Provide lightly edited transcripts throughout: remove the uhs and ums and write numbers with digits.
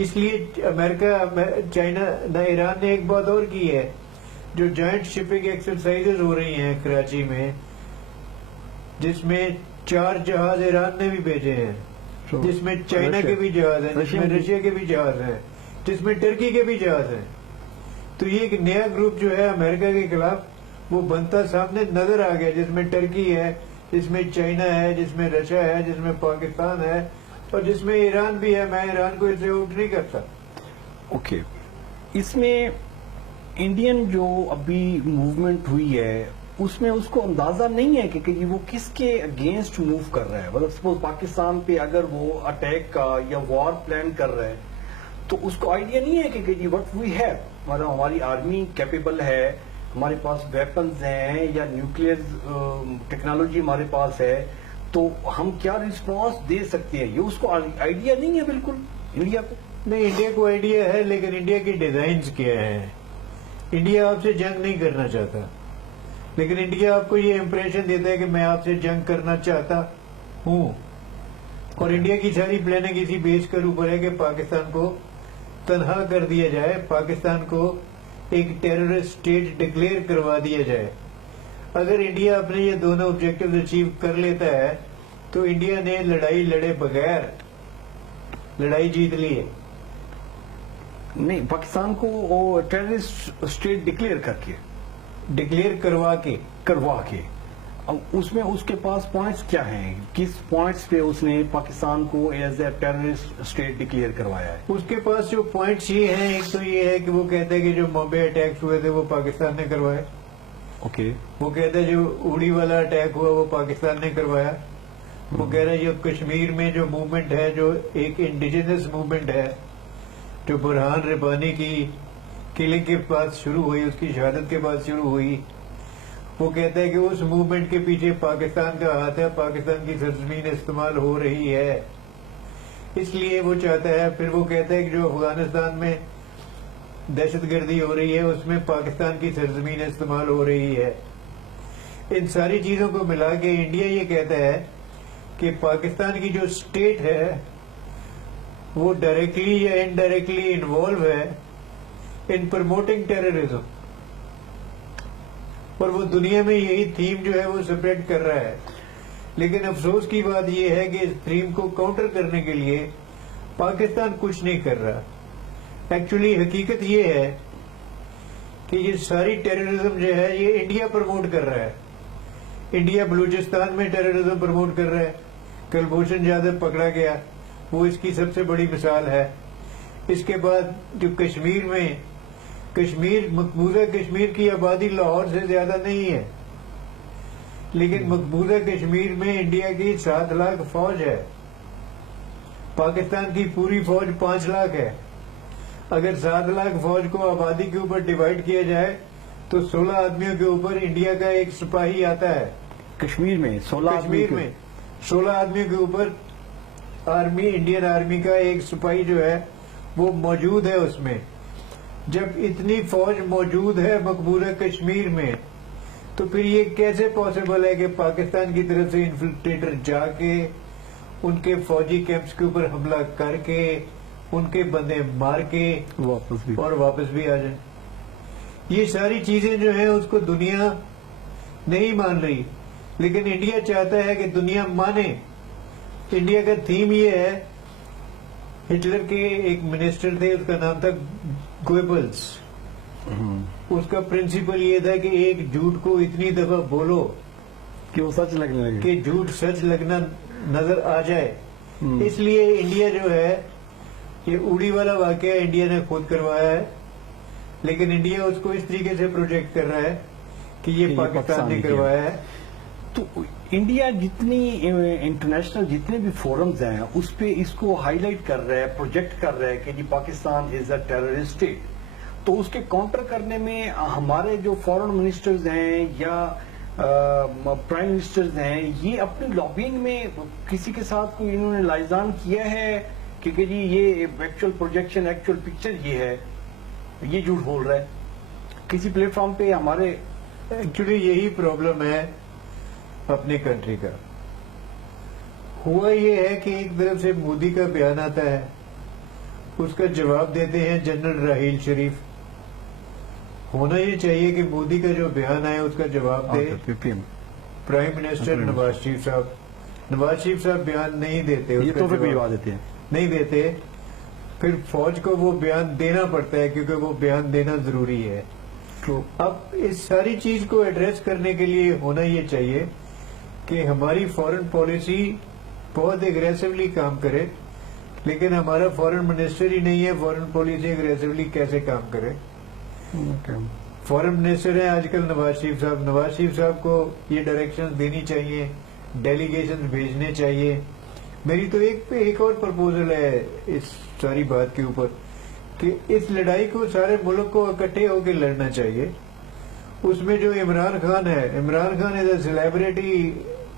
اس لیے امریکہ چائنا نہ ایران نے ایک بات اور کی ہے، جو جوائنٹ شپنگ ایکسرسائزز ہو رہی ہیں کراچی میں، جس میں 4 جہاز ایران نے بھی بھیجے ہیں، جس میں چائنا کے بھی جہاز ہیں، جس میں رشیا کے بھی جہاز ہیں، جس میں ٹرکی کے بھی جہاز ہیں. تو یہ ایک نیا گروپ جو ہے امریکہ کے خلاف وہ بنتا سامنے نظر آ گیا، جس میں ٹرکی ہے، جس میں چائنا ہے، جس میں رشیا ہے، جس میں پاکستان ہے، اور جس میں ایران بھی ہے. میں ایران کو اس سے آؤٹ نہیں کرتا. اوکے، اس میں انڈین جو ابھی موومنٹ ہوئی ہے اس میں اس کو اندازہ نہیں ہے کہ وہ کس کے اگینسٹ موو کر رہا ہے. مطلب سپوز پاکستان پہ اگر وہ اٹیک کا یا وار پلان کر رہا ہے تو اس کو آئیڈیا نہیں ہے کہ وٹ وی ہیو، مطلب ہماری آرمی کیپیبل ہے، ہمارے پاس ویپنز ہیں یا نیوکلیئر ٹیکنالوجی ہمارے پاس ہے، تو ہم کیا ریسپانس دے سکتے ہیں. یہ اس کو آئیڈیا نہیں ہے بالکل انڈیا کو. نہیں، انڈیا کو آئیڈیا ہے، لیکن انڈیا کی ڈیزائنز کیا ہیں. انڈیا آپ سے جنگ نہیں کرنا چاہتا، لیکن انڈیا آپ کو یہ امپریشن دیتا ہے کہ میں آپ سے جنگ کرنا چاہتا ہوں. اور انڈیا کی ساری پلاننگ اسی بیس کے اوپر ہے کہ پاکستان کو تنہا کر دیا جائے، پاکستان کو ایک ٹیررسٹ اسٹیٹ ڈکلیئر کروا دیا جائے. اگر انڈیا اپنے یہ دونوں آبجیکٹیوز اچیو کر لیتا ہے تو انڈیا نے لڑائی لڑے بغیر لڑائی جیت لی ہے. نہیں، پاکستان کو وہ ٹیررسٹ اسٹیٹ ڈکلیئر کروا کے اب اس میں اس کے پاس پوائنٹس کیا ہیں، کس پوائنٹس پہ اس نے پاکستان کو as a terrorist state declare کروایا ہے؟ اس کے پاس جو پوائنٹس یہ ہیں، ایک تو یہ ہے کہ وہ کہتے ہیں کہ جو بامبے اٹیکس ہوئے تھے وہ پاکستان نے کروائے. اوکے. وہ کہتے ہیں جو اڑی والا اٹیک ہوا وہ پاکستان نے کروایا. وہ کہہ رہے ہیں جو کشمیر میں جو موومنٹ ہے، جو ایک انڈیجنس موومنٹ ہے، جو برہان ربانی کی کلنگ کے بعد شروع ہوئی، اس کی شہادت کے بعد شروع ہوئی، وہ کہتا ہے کہ اس موومنٹ کے پیچھے پاکستان کا ہاتھ ہے، پاکستان کی سرزمین استعمال ہو رہی ہے، اس لیے وہ چاہتا ہے. پھر وہ کہتا ہے کہ جو افغانستان میں دہشت گردی ہو رہی ہے اس میں پاکستان کی سرزمین استعمال ہو رہی ہے. ان ساری چیزوں کو ملا کے انڈیا یہ کہتا ہے کہ پاکستان کی جو اسٹیٹ ہے وہ ڈائریکٹلی یا انڈائریکٹلی انوالو ہے ان پروموٹنگ ٹیررزم، اور وہ دنیا میں یہی تھیم جو ہے وہ سپریٹ کر رہا ہے. لیکن افسوس کی بات یہ ہے کہ اس تھیم کو کاؤنٹر کرنے کے لیے پاکستان کچھ نہیں کر رہا. ایکچولی حقیقت یہ ہے کہ یہ ساری ٹیررزم جو ہے یہ انڈیا پروموٹ کر رہا ہے. انڈیا بلوچستان میں ٹیررزم پروموٹ کر رہا ہے. کلبھوشن جادو پکڑا گیا، وہ اس کی سب سے بڑی مثال ہے. اس کے بعد جو کشمیر میں مقبوضہ کشمیر کی آبادی لاہور سے زیادہ نہیں ہے، لیکن مقبوضہ کشمیر میں انڈیا کی 7 لاکھ فوج ہے، پاکستان کی پوری فوج 5 لاکھ ہے. اگر 7 لاکھ فوج کو آبادی کے اوپر ڈیوائیڈ کیا جائے تو 16 آدمیوں کے اوپر انڈیا کا ایک سپاہی آتا ہے. کشمیر میں 16 آدمیوں کے اوپر انڈین آرمی کا ایک سپاہی جو ہے وہ موجود ہے اس میں. جب اتنی فوج موجود ہے مقبوضہ کشمیر میں تو پھر یہ کیسے پاسبل ہے کہ پاکستان کی طرف سے انفلٹریٹر جا کے ان کے فوجی کیمپس کے اوپر حملہ کر کے ان کے بندے مار کے واپس بھی آ جائیں. یہ ساری چیزیں جو ہیں اس کو دنیا نہیں مان رہی، لیکن انڈیا چاہتا ہے کہ دنیا مانے. انڈیا کا تھیم یہ ہے، ہٹلر کے ایک منسٹر تھے، اس کا نام تھا گوئبلز. اس کا پرنسپل یہ تھا کہ ایک جھوٹ کو اتنی دفعہ بولو کہ وہ سچ لگنے لگے، کہ جھوٹ سچ لگنا نظر آ جائے. اس لیے انڈیا جو ہے یہ اڑی والا واقعہ انڈیا نے خود کروایا ہے، لیکن انڈیا اس کو اس طریقے سے پروجیکٹ کر رہا ہے کہ یہ پاکستان نے کروایا ہے. تو انڈیا جتنی انٹرنیشنل جتنے بھی فورمز ہیں اس پہ اس کو ہائی لائٹ کر رہا ہے، پروجیکٹ کر رہا ہے کہ جی پاکستان از اے ٹیررسٹ اسٹیٹ. تو اس کے کاؤنٹر کرنے میں ہمارے جو فورن منسٹرز ہیں یا پرائم منسٹرز ہیں، یہ اپنی لابینگ میں کسی کے ساتھ کوئی انہوں نے لائزان کیا ہے کہ جی یہ ایکچوئل پروجیکشن ایکچوئل پکچر یہ ہے، یہ جھوٹ بول رہا ہے کسی پلیٹ فارم پہ ہمارے؟ ایکچولی یہی پرابلم ہے اپنی کنٹری کا. ہوا یہ ہے کہ ایک طرف سے مودی کا بیان آتا ہے اس کا جواب دیتے ہیں جنرل راحیل شریف. ہونا یہ چاہیے کہ مودی کا جو بیان آئے اس کا جواب دے پرائم منسٹر نواز شریف صاحب. نواز شریف صاحب بیان نہیں دیتے, اس یہ کا تو پھر جواب بھجوا دیتے ہیں. نہیں دیتے, پھر فوج کو وہ بیان دینا پڑتا ہے کیونکہ وہ بیان دینا ضروری ہے. تو اب اس ساری چیز کو ایڈریس کرنے کے لیے ہونا یہ چاہیے کہ ہماری فورن پالیسی بہت اگریسولی کام کرے, لیکن ہمارا فورن منسٹر ہی نہیں ہے فورن پالیسی اگریسولی کیسے کام کرے. فورن منسٹر ہے آج کل نواز شریف صاحب. نواز شریف صاحب کو یہ ڈائریکشن دینی چاہیے, ڈیلیگیشن بھیجنے چاہیے. میری تو ایک اور پرپوزل ہے اس ساری بات کے اوپر کہ اس لڑائی کو سارے ملک کو اکٹھے ہو کے لڑنا چاہیے. اس میں جو عمران خان ہے, Imran Khan is a celebrity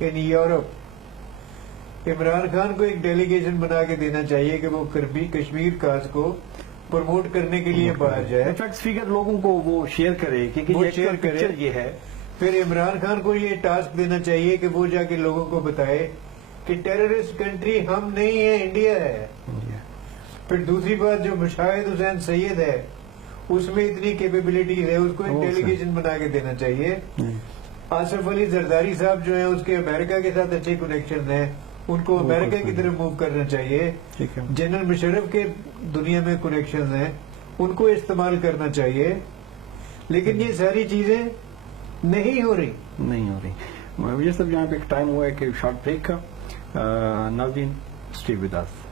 in Europe. Imran Khan کو ایک ڈیلیگیشن بنا کے دینا چاہیے کہ وہ کشمیر کاز کو پروموٹ کرنے کے لیے باہر جائے, فیکٹس فگر لوگوں کو وہ شیئر کرے کہ وہ یہ شیئر کرے. picture یہ ہے. پھر عمران خان کو یہ ٹاسک دینا چاہیے کہ وہ جا کے لوگوں کو بتائے کہ ٹیررسٹ کنٹری ہم نہیں ہے, انڈیا ہے. پھر دوسری بات جو مشاہد حسین سید ہے اس میں اتنی کیپیبلٹیز ہے, اس کو ایک ڈیلیگیشن بنا کے دینا چاہیے. آصف علی زرداری صاحب جو ہیں اس کے امریکہ کے ساتھ اچھے کنیکشن ہیں, ان کو امریکہ کی طرف موو کرنا چاہیے. جنرل مشرف کے دنیا میں کنیکشن ہیں, ان کو استعمال کرنا چاہیے. لیکن یہ ساری چیزیں نہیں ہو رہی. یہ سب یہاں پہ ایک ٹائم ہوا ہے کہ شارٹ بریک کا. ناظرین اسٹے ود اس.